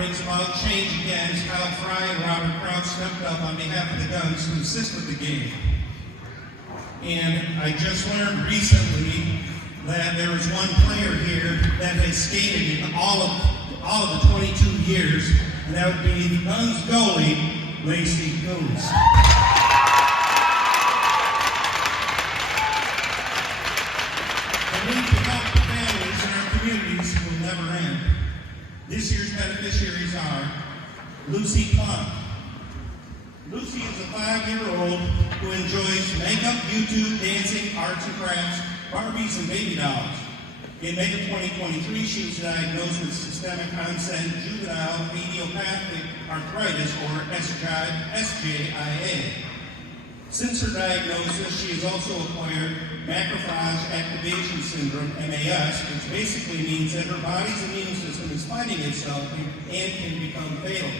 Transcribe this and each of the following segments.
brings about change again as Kyle Fry and Robert Kraut stepped up on behalf of the Guns to assist with the game. And I just learned recently that there is one player here that has skated in all of the 22 years, and that would be the Guns goalie, Lacey Coons. And we can help the families in our communities will never end. This year's beneficiaries are Lucy Plum. Lucy is a 5-year-old who enjoys makeup, YouTube, dancing, arts and crafts, Barbies, and baby dolls. In May of 2023, she was diagnosed with systemic onset juvenile idiopathic arthritis, or SJIA. Since her diagnosis, she has also acquired macrophage activation syndrome, MAS, which basically means that her body's immune system is fighting itself and can become fatal.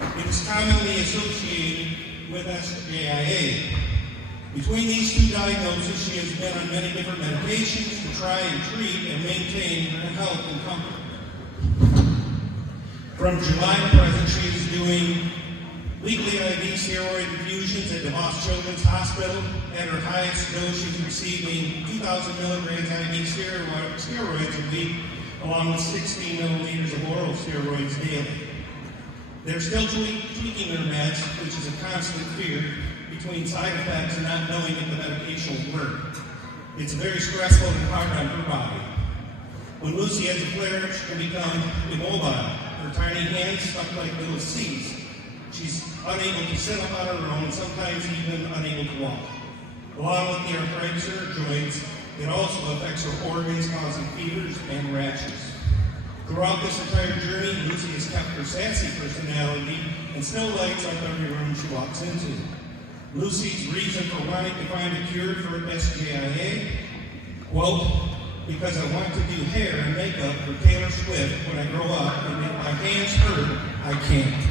It is commonly associated with SJIA. Between these two diagnoses, she has been on many different medications to try and treat and maintain her health and comfort. From July to present, she is doing weekly IV steroid infusions at DeVos Children's Hospital. At her highest dose, she's receiving 2,000 milligrams IV steroids a week, along with 16 milliliters of oral steroids daily. They're still tweaking their meds, which is a constant fear between side effects and not knowing if the medication will work. It's very stressful and hard on her body. When Lucy has a flare, she can become immobile. Her tiny hands stuck like little C's. She's unable to sit up on her own, sometimes even unable to walk. Along with the arthritis in her joints, it also affects her organs, causing fevers and rashes. Throughout this entire journey, Lucy has kept her sassy personality and still lights up every room she walks into. Lucy's reason for wanting to find a cure for SJIA, quote, because I want to do hair and makeup for Taylor Swift when I grow up, and if my hands hurt, I can't.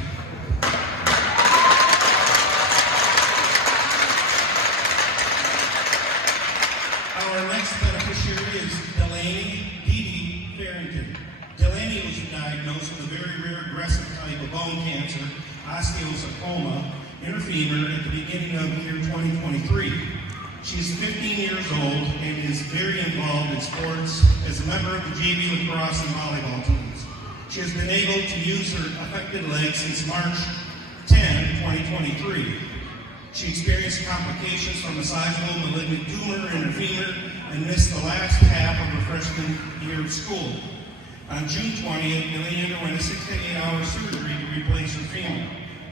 Our next beneficiary is Delaney Dee Farrington. Delaney was diagnosed with a very rare aggressive type of bone cancer, osteosarcoma, in her femur at the beginning of year 2023. She's 15 years old and is very involved in sports as a member of the JV lacrosse and volleyball teams. She has been able to use her affected leg since March 10, 2023. She experienced complications from a sizable malignant tumor in her femur and missed the last half of her freshman year of school. On June 20th, Delaney underwent a 6 to 8 hour surgery to replace her femur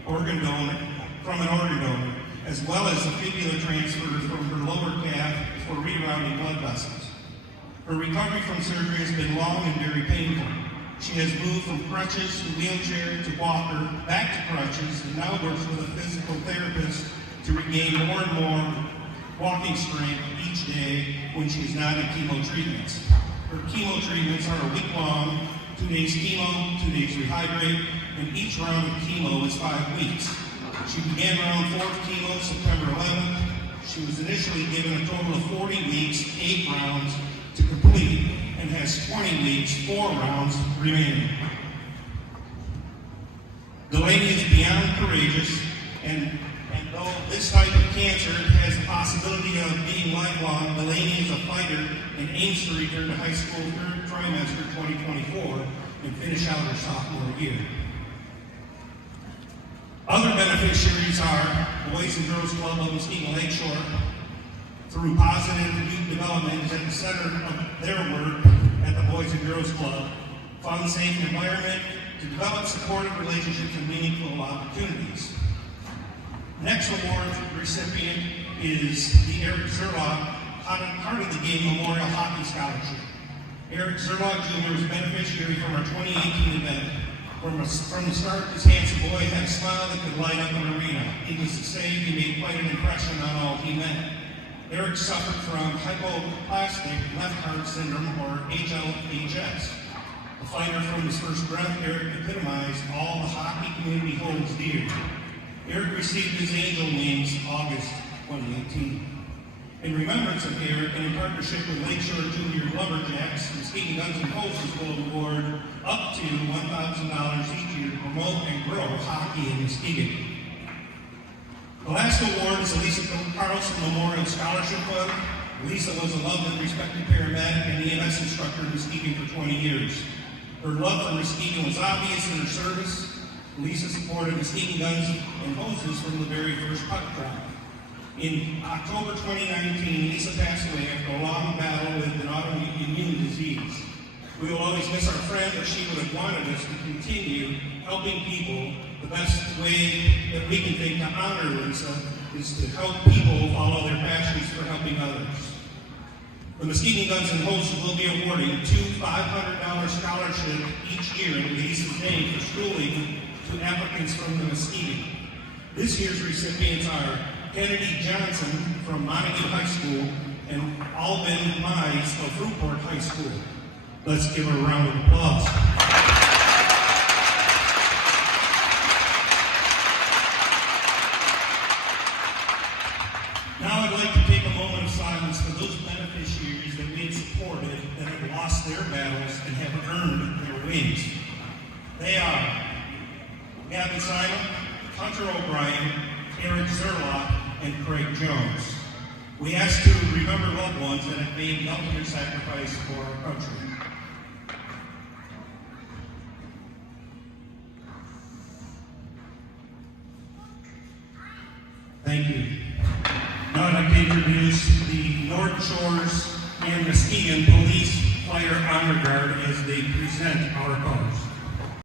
from an organ donor, as well as a fibula transfer from her lower calf for rerouting blood vessels. Her recovery from surgery has been long and very painful. She has moved from crutches to wheelchair to walker, back to crutches, and now works with a physical therapist to regain more and more walking strength each day when she is not in chemo treatments. Her chemo treatments are a week long, 2 days chemo, 2 days rehydrate, and each round of chemo is 5 weeks. She began round 4 of chemo September 11th. She was initially given a total of 40 weeks, 8 rounds to complete, and has 20 weeks, 4 rounds remaining. Delaney is beyond courageous, and though this type of cancer has the possibility of being lifelong, Delaney is a fighter and aims to return to high school third trimester 2024 and finish out her sophomore year. Other beneficiaries are Boys and Girls Club of Muskegon Lakeshore. Through positive youth development is at the center of their work at the Boys and Girls Club. Fun, safe environment to develop supportive relationships and meaningful opportunities. Next award recipient is the Eric Zerlach Heart of the Game Memorial Hockey Scholarship. Eric Zerlach Jr. is beneficiary from our 2018 event. From the start, this handsome boy had a smile that could light up an arena. Needless to say, he made quite an impression on all he met. Eric suffered from hypoplastic left heart syndrome, or HLHS. A fighter from his first breath, Eric epitomized all the hockey community holds dear. Eric received his angel wings August 2018. In remembrance of Eric, and in partnership with Lakeshore Junior Lumberjacks, the Muskegon Guns and Roses will award up to $1,000 each promote and grow hockey in Muskegon. The last award is the Lisa Carlson Memorial Scholarship Fund. Lisa was a loved and respected paramedic and EMS instructor in Muskegon for 20 years. Her love for Muskegon was obvious in her service. Lisa supported Muskegon Guns and Hoses from the very first puck drop. In October 2019, Lisa passed away after a long battle with an autoimmune disease. We will always miss our friend, but she would have wanted us to continue helping people. The best way that we can think to honor Lisa is to help people follow their passions for helping others. The Muskegon Guns and Hoses will be awarding two $500 scholarships each year in Lisa's name for schooling to applicants from the Muskegon. This year's recipients are Kennedy Johnson from Montague High School and Alvin Mize of Fruitport High School. Let's give her a round of applause. Now I'd like to take a moment of silence for those beneficiaries that we have supported that have lost their battles and have earned their wings. They are Gavin Simon, Hunter O'Brien, Eric Zerlock, and Craig Jones. We ask to remember loved ones that have made the ultimate sacrifice for our country. Thank you. Now I'd like to introduce the North Shores and Muskegon Police Fire Honor Guard as they present our cars.